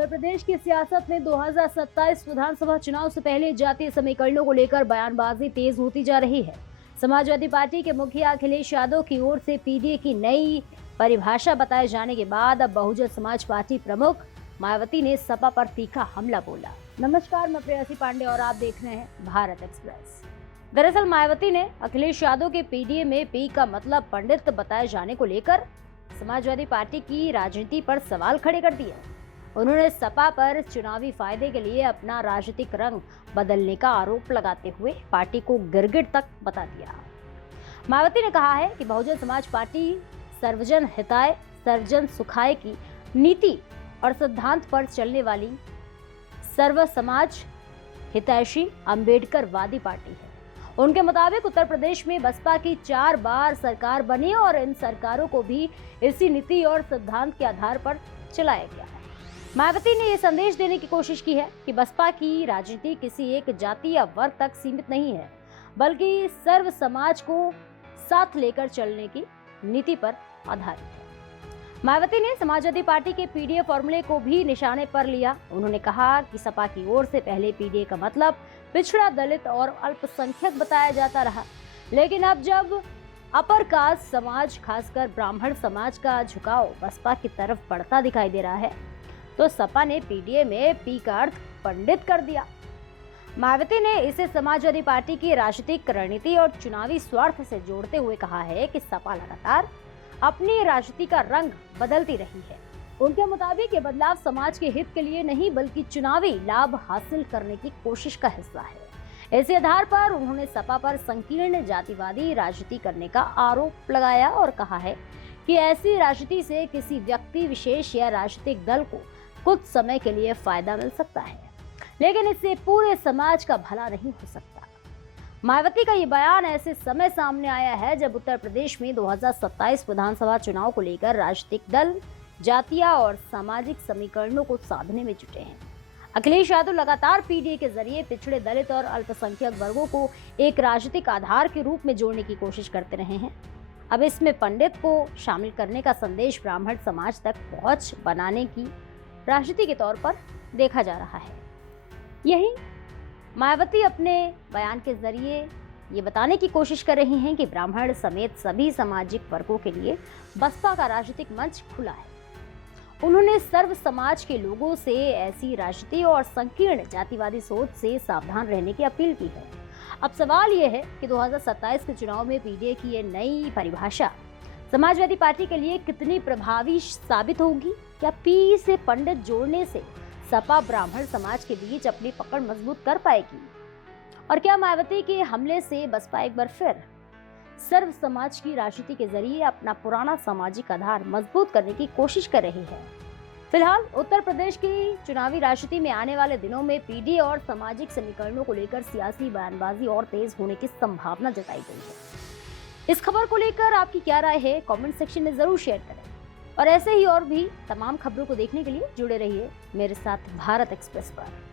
उत्तर प्रदेश की सियासत में 2027 विधानसभा चुनाव से पहले जातीय समीकरणों को लेकर बयानबाजी तेज होती जा रही है। समाजवादी पार्टी के मुखिया अखिलेश यादव की ओर से पीडीए की नई परिभाषा बताए जाने के बाद अब बहुजन समाज पार्टी प्रमुख मायावती ने सपा पर तीखा हमला बोला। नमस्कार, मैं प्रेयसी पांडे और आप देख रहे हैं भारत एक्सप्रेस। दरअसल मायावती ने अखिलेश यादव के पीडीए में पी का मतलब पंडित बताए जाने को लेकर समाजवादी पार्टी की राजनीति पर सवाल खड़े कर दिए। उन्होंने सपा पर चुनावी फायदे के लिए अपना राजनीतिक रंग बदलने का आरोप लगाते हुए पार्टी को गिरगिट तक बता दिया। मायावती ने कहा है कि बहुजन समाज पार्टी सर्वजन हिताय सर्वजन सुखाय की नीति और सिद्धांत पर चलने वाली सर्व समाज हितैषी अम्बेडकरवादी पार्टी है। उनके मुताबिक उत्तर प्रदेश में बसपा की 4 बार सरकार बनी और इन सरकारों को भी इसी नीति और सिद्धांत के आधार पर चलाया गया है। मायावती ने यह संदेश देने की कोशिश की है कि बसपा की राजनीति किसी एक जाति या वर्ग तक सीमित नहीं है, बल्कि सर्व समाज को साथ लेकर चलने की नीति पर आधारित है। मायावती ने समाजवादी पार्टी के पीडीए फॉर्मूले को भी निशाने पर लिया। उन्होंने कहा कि सपा की ओर से पहले पीडीए का मतलब पिछड़ा, दलित और अल्पसंख्यक बताया जाता रहा, लेकिन अब जब अपर कास्ट समाज खासकर ब्राह्मण समाज का झुकाव बसपा की तरफ बढ़ता दिखाई दे रहा है, तो सपा ने पीडीए में पी का अर्थ पंडित कर दिया। मायावती ने इसे समाजवादी पार्टी की राजनीतिक रणनीति और चुनावी स्वार्थ से जोड़ते हुए कहा है कि सपा लगातार अपनी राजनीति का रंग बदलती रही है। उनके मुताबिक ये बदलाव समाज के हित के लिए नहीं बल्कि चुनावी लाभ हासिल करने की कोशिश का हिस्सा है। इसी आधार पर उन्होंने सपा पर संकीर्ण जातिवादी राजनीति करने का आरोप लगाया और कहा है कि ऐसी राजनीति से किसी व्यक्ति विशेष या राजनीतिक दल को कुछ समय के लिए फायदा मिल सकता है, लेकिन इससे पूरे समाज का भला नहीं हो सकता। मायावती का ये बयान ऐसे समय सामने आया है जब उत्तर प्रदेश में 2027 विधानसभा चुनाव को लेकर राजनीतिक दल जातीय और सामाजिक समीकरणों को साधने में जुटे हैं। अखिलेश यादव लगातार पीडीए के जरिए पिछड़े, दलित और अल्पसंख्यक वर्गों को एक राजनीतिक आधार के रूप में जोड़ने की कोशिश करते रहे हैं। अब इसमें पंडित को शामिल करने का संदेश ब्राह्मण समाज तक पहुंच बनाने की राजनीति के तौर पर देखा जा रहा है। यही मायावती अपने बयान के जरिए ये बताने की कोशिश कर रही हैं कि ब्राह्मण समेत सभी सामाजिक वर्गों के लिए बसपा का राजनीतिक मंच खुला है। उन्होंने सर्व समाज के लोगों से ऐसी राजनीति और संकीर्ण जातिवादी सोच से सावधान रहने की अपील की है। अब सवाल यह है कि 2027 के चुनाव में पीडीए की ये नई परिभाषा समाजवादी पार्टी के लिए कितनी प्रभावी साबित होगी। क्या पी से पंडित जोड़ने से सपा ब्राह्मण समाज के बीच अपनी पकड़ मजबूत कर पाएगी, और क्या मायावती के हमले से बसपा एक बार फिर सर्व समाज की राजनीति के जरिए अपना पुराना सामाजिक आधार मजबूत करने की कोशिश कर रही है। फिलहाल उत्तर प्रदेश की चुनावी राजनीति में आने वाले दिनों में पीडीए और सामाजिक समीकरणों को लेकर सियासी बयानबाजी और तेज होने की संभावना जताई गई है। इस खबर को लेकर आपकी क्या राय है, कमेंट सेक्शन में जरूर शेयर करें और ऐसे ही और भी तमाम खबरों को देखने के लिए जुड़े रहिए मेरे साथ भारत एक्सप्रेस पर।